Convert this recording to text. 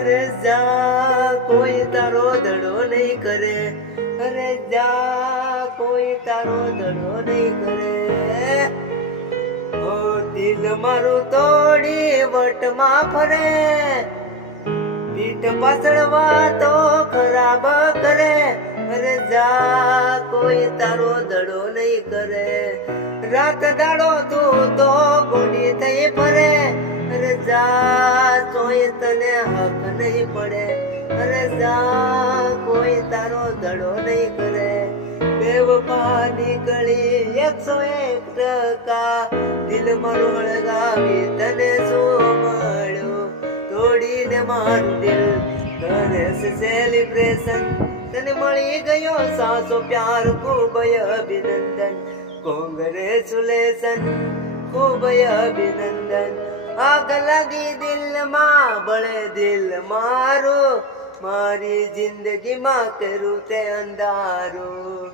અરે જા કોઈ તારો ધડો નહીં કરે, અરે જા કોઈ તારો ધડો નહીં કરે. ઓ દિલ મારું તોડી વટમાં ફરે, પીઠ પાછળ વાતો ખરાબ કરે. અરે જા કોઈ તારો ધડો નહીં કરે. રાત દાડો તું તો ગોડી થઈ ફરે, અરે જા તોય તને હક નહીં પડે. અરે જા કોઈ તારો ધડો નહીં કરે. બેવફા નીકળી 101%, દિલ મારું હળગાવી તને શું મળ્યું? તોડીને મારું દિલ કરે છે સેલિબ્રેશન, તને મળી ગયો સાસો પ્યાર, ખૂબ અભિનંદન, કોંગ્રેચ્યુલેશન, ખૂબ અભિનંદન. આગ લાગી દિલમાં, બળે દિલ મારું, મારી જિંદગીમાં કરું તે અંધારું.